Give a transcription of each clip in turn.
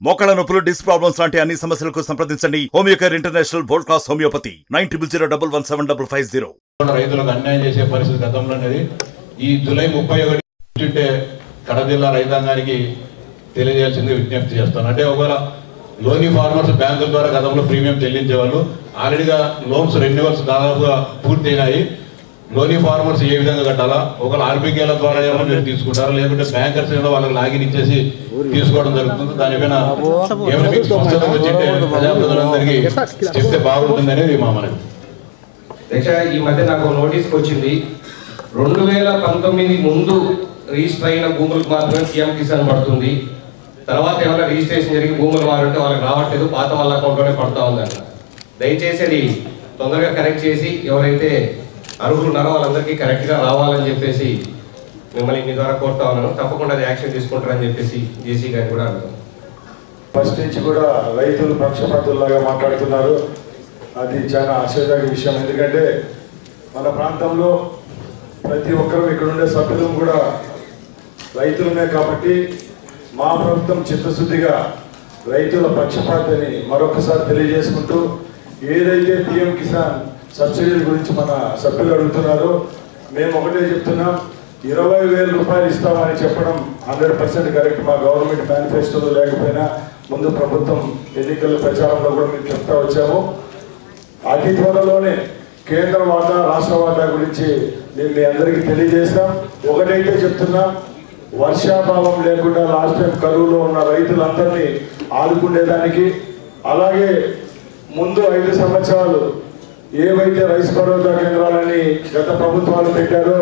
మోకాళ్ళ నొప్పులు, disc problems లాంటి అన్ని సమస్యలకు సంప్రదించండి Homeocare international world class homeopathy 9001175550. రైతులకు అన్యాయం చేసే పరిస్థితి గతంలో అనేది ఈ జూలై 31 కడప జిల్లా రైతాంగానికి తెలియజేయాల్సింది విజ్ఞప్తి చేస్తాను. అంటే ఒకవేళ లోనీ ఫార్మర్స్ బ్యాంకుల ద్వారా గతంలో ప్రీమియం చెల్లించేవాళ్ళు ఆల్రెడీగా లోన్స్ రెన్యువల్స్ దాదాపుగా పూర్తయినాయి. లోనీ ఫార్మర్స్ ఏ విధంగా కట్టాలా, ఒకవేళ ఆర్బీకేల ద్వారా ఏమైనా మీరు తీసుకుంటారా, లేకుంటే బ్యాంకర్స్ వాళ్ళకి లాగిన్ ఇచ్చేసి తీసుకోవడం జరుగుతుంది. దానిపైన ఏమైనా మీకు స్పష్టత వచ్చింటే ప్రజాప్రతినిధులందరికీ చెప్తే బాగుంటుంది అనేది మా మనవి. ఈ మధ్య నాకు నోటీస్ వచ్చింది, 2019 ముందు రిజిస్టర్ అయిన భూములకు మాత్రమే పిఎం కిసాన్ పడుతుంది. తర్వాత ఏమైనా రిజిస్ట్రేషన్ జరిగి భూములు మారుంటే వాళ్ళకి రావట్లేదు, పాత వాళ్ళ అకౌంట్లోనే పడుతూ ఉందన్న. దయచేసి అది తొందరగా కరెక్ట్ చేసి ఎవరైతే అర్హులు ఉన్నారో వాళ్ళందరికీ కరెక్ట్గా రావాలని చెప్పేసి మిమ్మల్ని మీ ద్వారా కోరుతా ఉన్నాను. తప్పకుండా అది యాక్షన్ తీసుకుంటారని చెప్పేసి జేసీ గారిని కూడా అడుగుతాను. ఫస్ట్ నుంచి కూడా రైతులు పక్షపాతుల్లాగా మాట్లాడుతున్నారు. అది చాలా ఆశ్చర్యకర విషయం. ఎందుకంటే మన ప్రాంతంలో ప్రతి ఒక్కరూ ఇక్కడ ఉండే సభ్యులు కూడా రైతులమే కాబట్టి మా ప్రభుత్వం చిత్తశుద్ధిగా రైతుల పక్షపాతని మరొకసారి తెలియజేసుకుంటూ, ఏదైతే పిఎం కిసాన్ సబ్సిడీల గురించి మన సభ్యులు అడుగుతున్నారో మేము ఒకటే చెప్తున్నాం, 20,000 రూపాయలు ఇస్తామని చెప్పడం 100% కరెక్ట్. మా గవర్నమెంట్ మేనిఫెస్టోలో లేకపోయినా ముందు ప్రభుత్వం ఎన్నికల ప్రచారంలో కూడా మేము చెప్తా వచ్చాము. అతి త్వరలోనే కేంద్ర వాటా, రాష్ట్ర వాటా గురించి మేము మీ అందరికీ తెలియజేస్తాం. ఒకటైతే చెప్తున్నాం, వర్షాభావం లేకుండా లాస్ట్ టైం కరువులో ఉన్న రైతులందరినీ ఆదుకునేదానికి, అలాగే ముందు 5 సంవత్సరాలు ఏవైతే రైతు భరోసా కేంద్రాలని గత ప్రభుత్వాలు పెట్టారో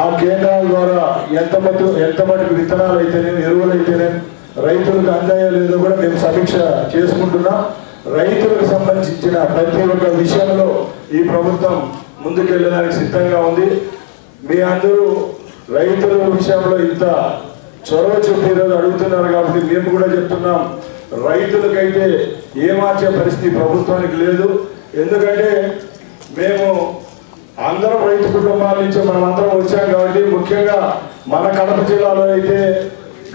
ఆ కేంద్రాల ద్వారా ఎంత మటుకు విత్తనాలు అయితేనేమి, ఎరువులు అయితేనేమి రైతులకు అందాయో లేదో కూడా మేము సమీక్ష చేసుకుంటున్నాం. రైతులకు సంబంధించిన ప్రతి ఒక్క విషయంలో ఈ ప్రభుత్వం ముందుకెళ్ళడానికి సిద్ధంగా ఉంది. మీ అందరూ రైతుల విషయంలో ఇంత చొరవ చూపి ఈరోజు అడుగుతున్నారు కాబట్టి మేము కూడా చెప్తున్నాం, రైతులకైతే ఏమార్చే పరిస్థితి ప్రభుత్వానికి లేదు. ఎందుకంటే మేము అందరం రైతు కుటుంబాల నుంచి మనం అందరం వచ్చాం కాబట్టి, ముఖ్యంగా మన కడప జిల్లాలో అయితే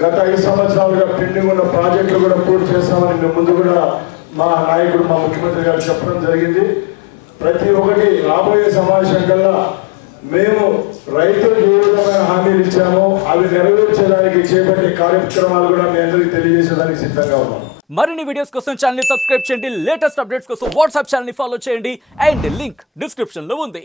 గత 5 సంవత్సరాలుగా పెండింగ్ ఉన్న ప్రాజెక్టులు కూడా పూర్తి చేస్తామని మేము ముందు కూడా మా నాయకుడు, మా ముఖ్యమంత్రి గారు చెప్పడం జరిగింది. ప్రతి ఒక్కటి రాబోయే సమావేశం కల్లా మేము రైతులకు ఏ విధమైన హామీలు ఇచ్చామో అవి నెరవేర్చేదానికి చేపట్టే కార్యక్రమాలు కూడా మీ అందరికీ తెలియజేసేదానికి సిద్ధంగా ఉన్నాం. మరిన్ని వీడియోస్ కోసం ఛానల్ ని సబ్స్క్రైబ్ చేయండి, లేటెస్ట్ అప్డేట్స్ కోసం వాట్సాప్ ఛానల్ ని ఫాలో చేయండి అండ్ లింక్ డిస్క్రిప్షన్ లో ఉంది.